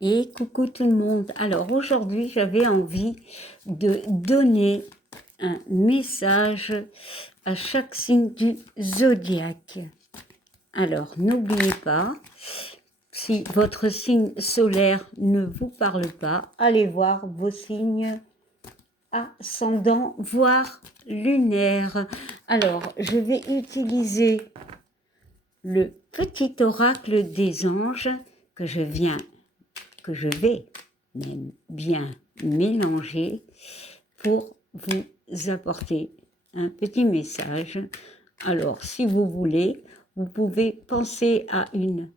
Et coucou tout le monde. Alors aujourd'hui, j'avais envie de donner un message à chaque signe du zodiaque. Alors n'oubliez pas, si votre signe solaire ne vous parle pas, allez voir vos signes ascendants, voire lunaires. Alors, je vais utiliser le petit oracle des anges que je vais même bien mélanger pour vous apporter un petit message. Alors, si vous voulez, vous pouvez penser à une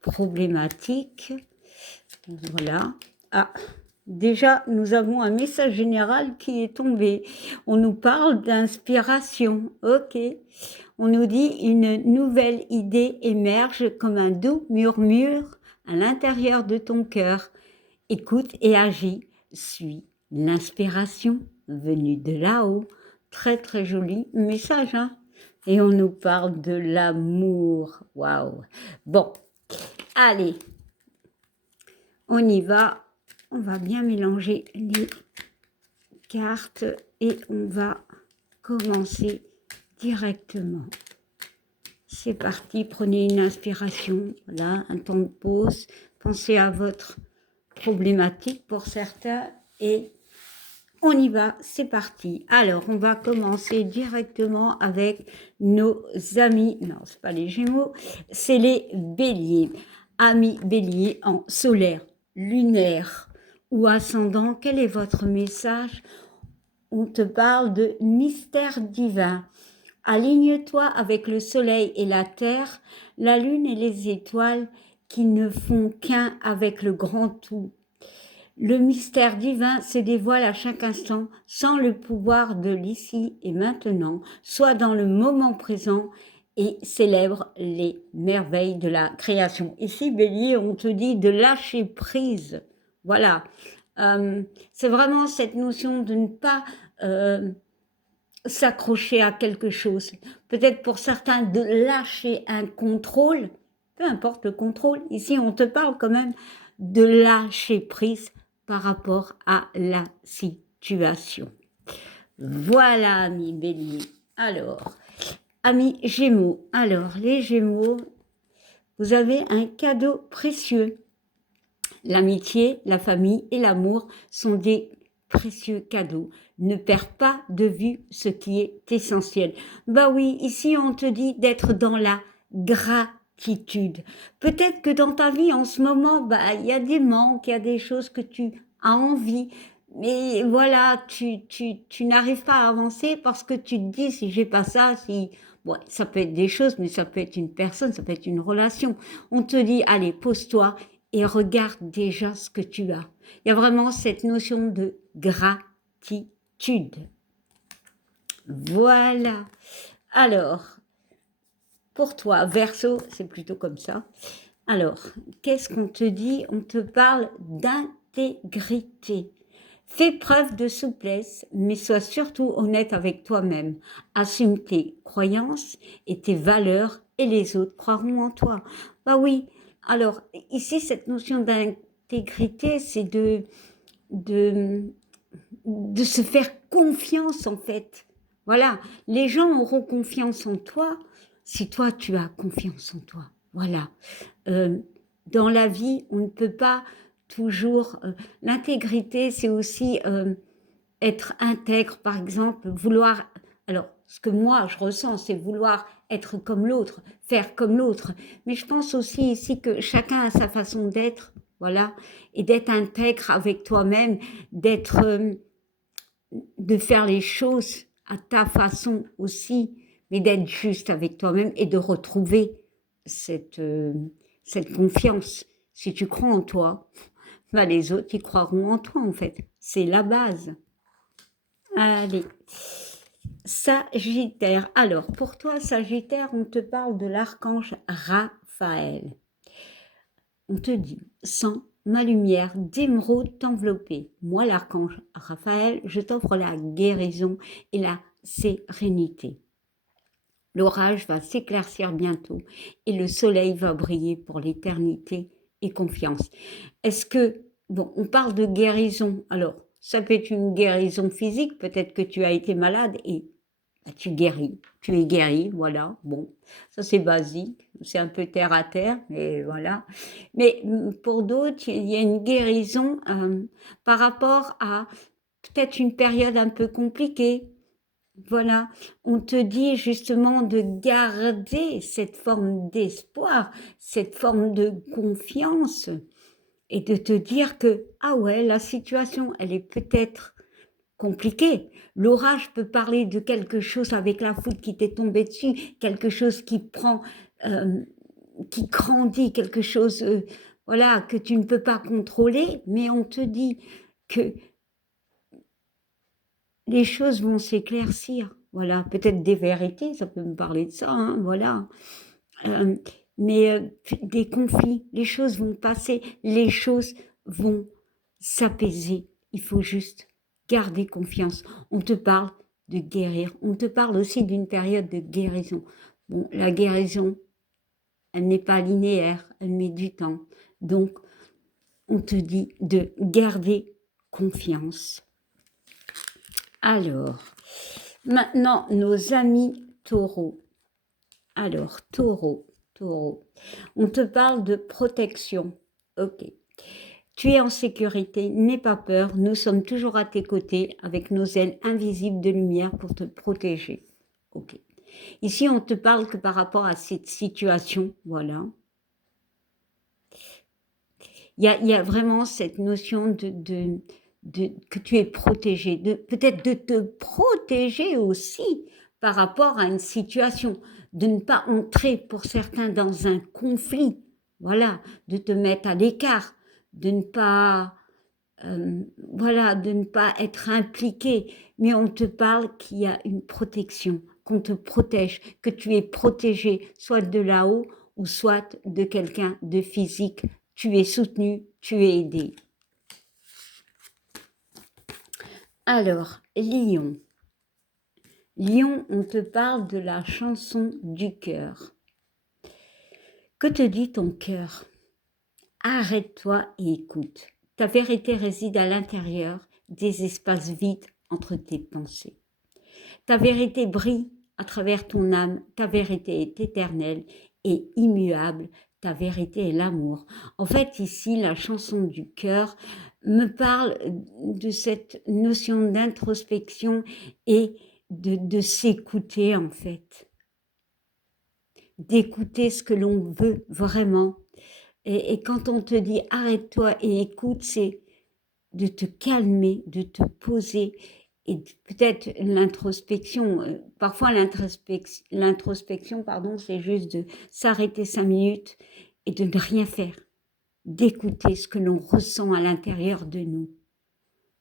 problématique. Voilà. Ah, déjà, nous avons un message général qui est tombé. On nous parle d'inspiration. Ok. On nous dit une nouvelle idée émerge comme un doux murmure à l'intérieur de ton cœur. Écoute et agis. Suis l'inspiration venue de là-haut. Très très joli message, hein? Et on nous parle de l'amour. Waouh. Bon, allez, on y va. On va bien mélanger les cartes et on va commencer directement. C'est parti, prenez une inspiration, là, un temps de pause, pensez à votre problématique pour certains et on y va, c'est parti. Alors, on va commencer directement avec nos amis, non, c'est pas les Gémeaux, c'est les Béliers. Amis Béliers en solaire, lunaire ou ascendant, quel est votre message? On te parle de mystère divin. Aligne-toi avec le soleil et la terre, la lune et les étoiles qui ne font qu'un avec le grand tout. Le mystère divin se dévoile à chaque instant sans le pouvoir de l'ici et maintenant, soit dans le moment présent et célèbre les merveilles de la création. Ici, Bélier, on te dit de lâcher prise. Voilà. C'est vraiment cette notion de ne pas s'accrocher à quelque chose. Peut-être pour certains de lâcher un contrôle, peu importe le contrôle. Ici, on te parle quand même de lâcher prise par rapport à la situation. Voilà, amis Bélier. Alors, amis Gémeaux. Alors, les Gémeaux, vous avez un cadeau précieux. L'amitié, la famille et l'amour sont des précieux cadeaux. Ne perds pas de vue ce qui est essentiel. Bah oui, ici on te dit d'être dans la gratitude. Peut-être que dans ta vie en ce moment, bah il y a des manques, il y a des choses que tu as envie, mais voilà, tu n'arrives pas à avancer parce que tu te dis si j'ai pas ça, si bon, ça peut être des choses, mais ça peut être une personne, ça peut être une relation. On te dit allez, pose-toi et regarde déjà ce que tu as. Il y a vraiment cette notion de gratitude. Voilà. Alors, pour toi, Verseau, c'est plutôt comme ça. Alors, qu'est-ce qu'on te dit? On te parle d'intégrité. Fais preuve de souplesse, mais sois surtout honnête avec toi-même. Assume tes croyances et tes valeurs et les autres croiront en toi. Bah oui, alors ici, cette notion d'intégrité, c'est de, de se faire confiance en fait. Voilà, les gens auront confiance en toi si toi tu as confiance en toi. Voilà. Euh, dans la vie, on ne peut pas toujours... l'intégrité, c'est aussi être intègre, par exemple, vouloir... Alors, ce que moi, je ressens, c'est vouloir être comme l'autre, faire comme l'autre. Mais je pense aussi ici que chacun a sa façon d'être, voilà, et d'être intègre avec toi-même, de faire les choses à ta façon aussi, mais d'être juste avec toi-même et de retrouver cette confiance. Si tu crois en toi, bah les autres, ils croiront en toi, en fait. C'est la base. Allez. Sagittaire. Alors, pour toi, Sagittaire, on te parle de l'archange Raphaël. On te dit, sans ma lumière d'émeraude t'envelopper. Moi, l'archange Raphaël, je t'offre la guérison et la sérénité. L'orage va s'éclaircir bientôt et le soleil va briller pour l'éternité et confiance. Est-ce que, bon, on parle de guérison, alors ça peut être une guérison physique, peut-être que tu as été malade et bah, tu guéris, tu es guéri, voilà, bon, ça c'est basique, c'est un peu terre à terre, mais voilà. Mais pour d'autres, il y a une guérison par rapport à peut-être une période un peu compliquée. Voilà, on te dit justement de garder cette forme d'espoir, cette forme de confiance et de te dire que, ah ouais, la situation, elle est peut-être compliquée. L'orage peut parler de quelque chose avec la foudre qui t'est tombée dessus, quelque chose qui prend, euh, qui grandit, quelque chose, voilà, que tu ne peux pas contrôler, mais on te dit que les choses vont s'éclaircir. Voilà, peut-être des vérités, ça peut me parler de ça, hein, voilà. Euh, mais des conflits, les choses vont passer, les choses vont s'apaiser. Il faut juste garder confiance. On te parle de guérir, on te parle aussi d'une période de guérison. Bon, la guérison, elle n'est pas linéaire, elle met du temps. Donc, on te dit de garder confiance. Alors, maintenant, nos amis taureaux. Alors, taureau, on te parle de protection. Ok. Tu es en sécurité, n'aie pas peur, nous sommes toujours à tes côtés avec nos ailes invisibles de lumière pour te protéger. Ok. Ici, on te parle que par rapport à cette situation, voilà. Il y a vraiment cette notion que tu es protégé, peut-être de te protéger aussi par rapport à une situation, de ne pas entrer pour certains dans un conflit, voilà, de te mettre à l'écart, de ne pas, voilà, de ne pas être impliqué, mais on te parle qu'il y a une protection, qu'on te protège, que tu es protégé, soit de là-haut ou soit de quelqu'un de physique. Tu es soutenu, tu es aidé. Alors, Lion. Lion, on te parle de la chanson du cœur. Que te dit ton cœur? Arrête-toi et écoute. Ta vérité réside à l'intérieur des espaces vides entre tes pensées. Ta vérité brille à travers ton âme. Ta vérité est éternelle et immuable. Ta vérité est l'amour. En fait, ici, la chanson du cœur me parle de cette notion d'introspection et de s'écouter, en fait. D'écouter ce que l'on veut vraiment. Et quand on te dit arrête-toi et écoute, c'est de te calmer, de te poser et peut-être l'introspection. Parfois, l'introspection, pardon, c'est juste de s'arrêter 5 minutes et de ne rien faire, d'écouter ce que l'on ressent à l'intérieur de nous,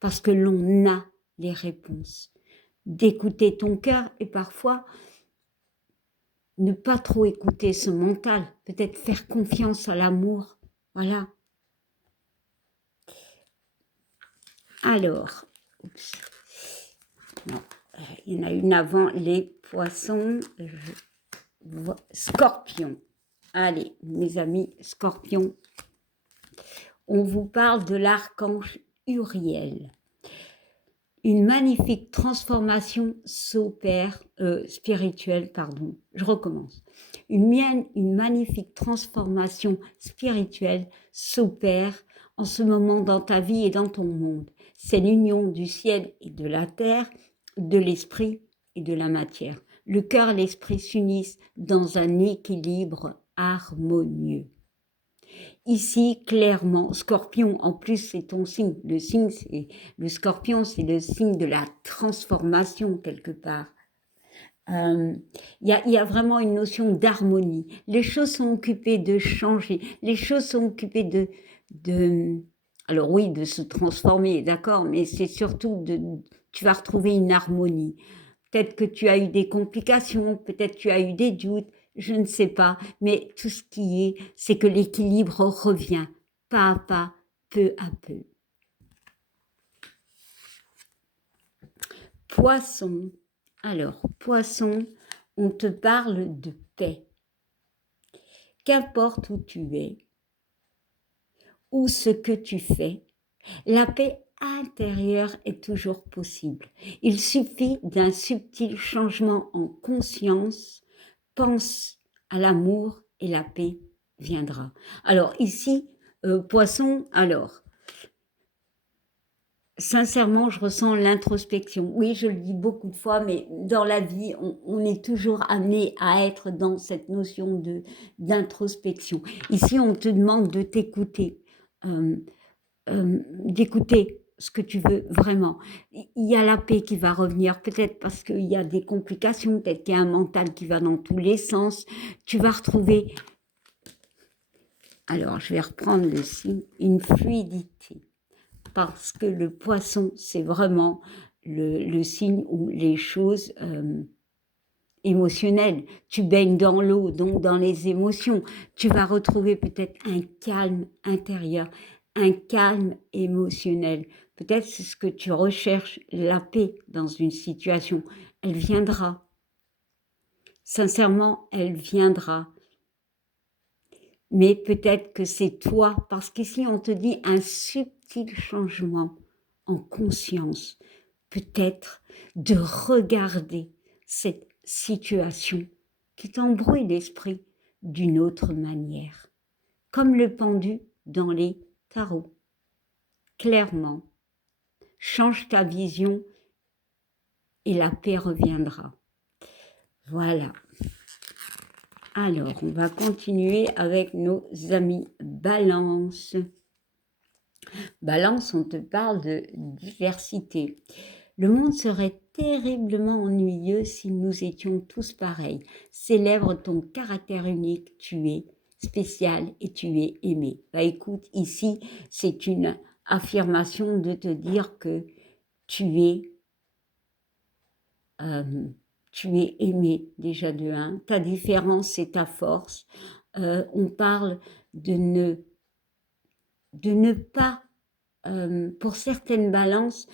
parce que l'on a les réponses. D'écouter ton cœur et parfois ne pas trop écouter ce mental, peut-être faire confiance à l'amour. Voilà. Alors, non, il y en a une avant les poissons. Scorpion. Allez, mes amis, scorpion, on vous parle de l'archange Uriel. Une magnifique transformation s'opère, spirituelle, pardon, je recommence. Une magnifique transformation spirituelle s'opère en ce moment dans ta vie et dans ton monde. C'est l'union du ciel et de la terre, de l'esprit et de la matière. Le cœur et l'esprit s'unissent dans un équilibre harmonieux. Ici, clairement, Scorpion, en plus, c'est ton signe. Le Scorpion, c'est le signe de la transformation quelque part. Il y a vraiment une notion d'harmonie. Les choses sont occupées de changer. Les choses sont occupées alors oui, de se transformer, d'accord, mais c'est surtout tu vas retrouver une harmonie. Peut-être que tu as eu des complications, peut-être tu as eu des doutes, je ne sais pas, mais tout ce qui est, c'est que l'équilibre revient, pas à pas, peu à peu. Poisson. Alors, poisson, on te parle de paix. Qu'importe où tu es, ou ce que tu fais, la paix intérieure est toujours possible. Il suffit d'un subtil changement en conscience. Pense à l'amour et la paix viendra. Alors ici, Poisson, alors, sincèrement, je ressens l'introspection. Oui, je le dis beaucoup de fois, mais dans la vie, on est toujours amené à être dans cette notion d'introspection. Ici, on te demande de t'écouter, d'écouter ce que tu veux vraiment. Il y a la paix qui va revenir, peut-être parce qu'il y a des complications, peut-être qu'il y a un mental qui va dans tous les sens. Tu vas retrouver, alors je vais reprendre le signe, une fluidité. Parce que le Poisson, c'est vraiment le signe où les choses émotionnelles, tu baignes dans l'eau, donc dans les émotions, tu vas retrouver peut-être un calme intérieur, un calme émotionnel. Peut-être c'est ce que tu recherches, la paix dans une situation. Elle viendra. Sincèrement, elle viendra. Mais peut-être que c'est toi, parce qu'ici on te dit un subtil changement en conscience, peut-être de regarder cette situation qui t'embrouille l'esprit d'une autre manière, comme le pendu dans les tarots. Clairement, change ta vision et la paix reviendra. Voilà. Alors, on va continuer avec nos amis Balance. Balance, on te parle de diversité. Le monde serait terriblement ennuyeux si nous étions tous pareils. Célèbre ton caractère unique, tu es spécial et tu es aimé. Bah écoute, ici, c'est une affirmation de te dire que tu es aimé déjà de un. Ta différence, c'est ta force. On parle de ne pas, pour certaines balances,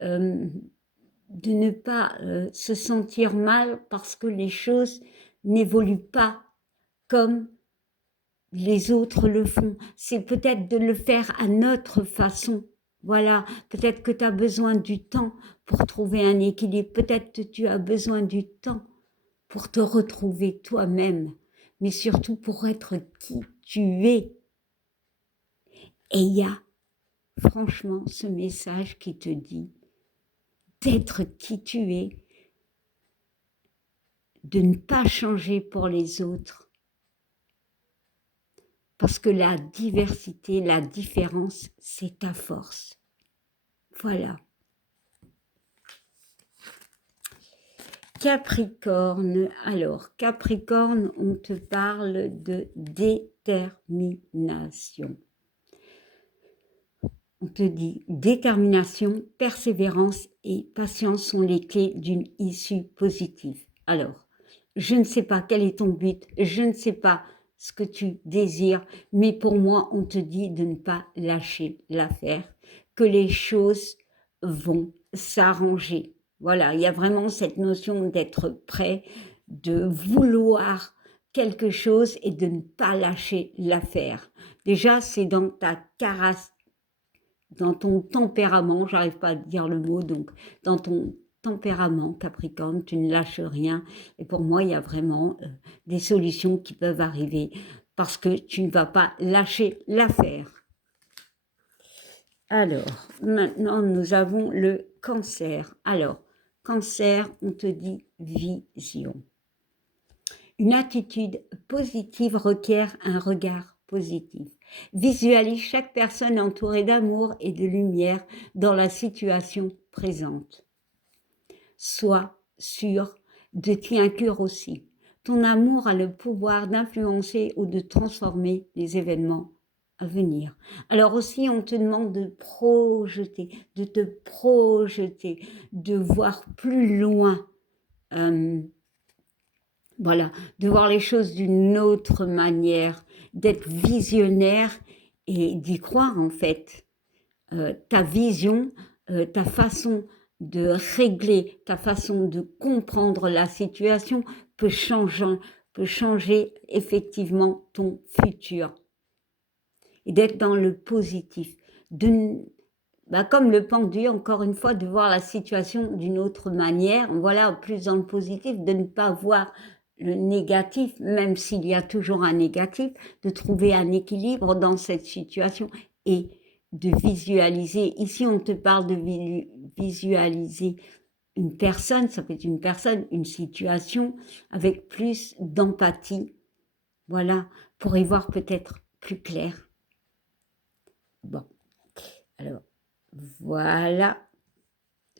de ne pas se sentir mal parce que les choses n'évoluent pas comme les autres le font. C'est peut-être de le faire à notre façon. Voilà, peut-être que tu as besoin du temps pour trouver un équilibre. Peut-être que tu as besoin du temps pour te retrouver toi-même, mais surtout pour être qui tu es. Et il y a franchement ce message qui te dit d'être qui tu es, de ne pas changer pour les autres. Parce que la diversité, la différence, c'est ta force. Voilà. Capricorne. Alors, Capricorne, on te parle de détermination. On te dit détermination, persévérance et patience sont les clés d'une issue positive. Alors, je ne sais pas quel est ton but, je ne sais pas ce que tu désires, mais pour moi, on te dit de ne pas lâcher l'affaire, que les choses vont s'arranger. Voilà, il y a vraiment cette notion d'être prêt, de vouloir quelque chose et de ne pas lâcher l'affaire. Déjà, c'est dans ta caractéristique, dans ton tempérament, j'arrive pas à dire le mot, donc dans ton tempérament Capricorne, tu ne lâches rien. Et pour moi, il y a vraiment des solutions qui peuvent arriver parce que tu ne vas pas lâcher l'affaire. Alors, maintenant, nous avons le Cancer. Alors, Cancer, on te dit vision. Une attitude positive requiert un regard positif. Visualise chaque personne entourée d'amour et de lumière dans la situation présente. Sois sûr de t'y inclure aussi. Ton amour a le pouvoir d'influencer ou de transformer les événements à venir. Alors aussi, on te demande de projeter, de te projeter, de voir plus loin. Voilà, de voir les choses d'une autre manière, d'être visionnaire et d'y croire en fait. Ta vision, ta façon de régler, ta façon de comprendre la situation peut changer effectivement ton futur. et d'être dans le positif. Comme le pendu, encore une fois, de voir la situation d'une autre manière, voilà, plus dans le positif, de ne pas voir le négatif, même s'il y a toujours un négatif, de trouver un équilibre dans cette situation et de visualiser. Ici, on te parle de visualiser une personne, ça peut être une personne, une situation, avec plus d'empathie, voilà, pour y voir peut-être plus clair. Bon, alors, voilà,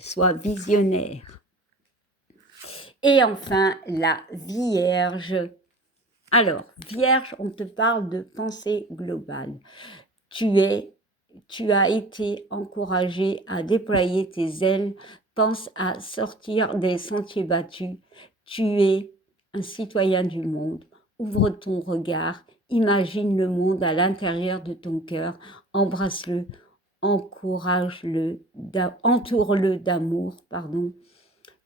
sois visionnaire. Et enfin, la Vierge. Alors, Vierge, on te parle de pensée globale. Tu as été encouragé à déployer tes ailes, pense à sortir des sentiers battus. Tu es un citoyen du monde. Ouvre ton regard, imagine le monde à l'intérieur de ton cœur, embrasse-le, encourage-le, entoure-le d'amour, pardon,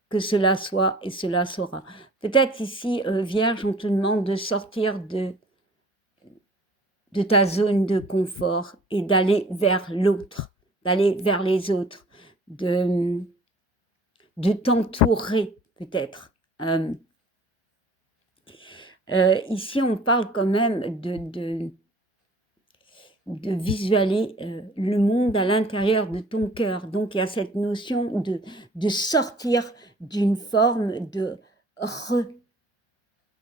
que cela soit et cela sera. Peut-être ici, Vierge, on te demande de sortir de ta zone de confort et d'aller vers l'autre, d'aller vers les autres, de t'entourer peut-être. Ici, on parle quand même de visualiser le monde à l'intérieur de ton cœur. Donc, il y a cette notion de sortir d'une forme de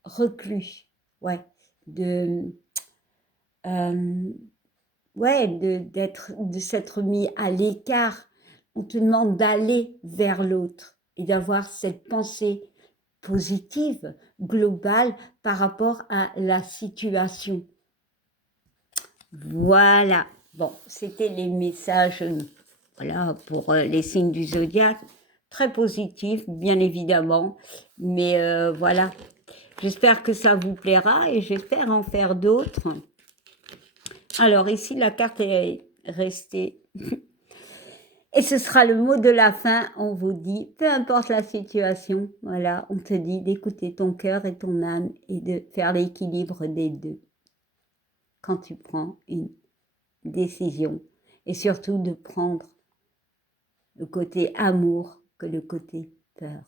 reclus, ouais, de s'être mis à l'écart. On te demande d'aller vers l'autre et d'avoir cette pensée positive, globale, par rapport à la situation. Voilà. Bon, c'était les messages, voilà, pour les signes du zodiaque. Très positifs, bien évidemment. Mais voilà. J'espère que ça vous plaira et j'espère en faire d'autres. Alors ici, la carte est restée. Et ce sera le mot de la fin. On vous dit, peu importe la situation, voilà, on te dit d'écouter ton cœur et ton âme et de faire l'équilibre des deux quand tu prends une décision. Et surtout de prendre le côté amour que le côté peur.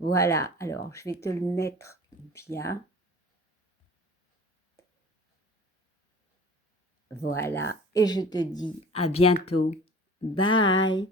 Voilà, alors je vais te le mettre bien. Voilà, et je te dis à bientôt. Bye.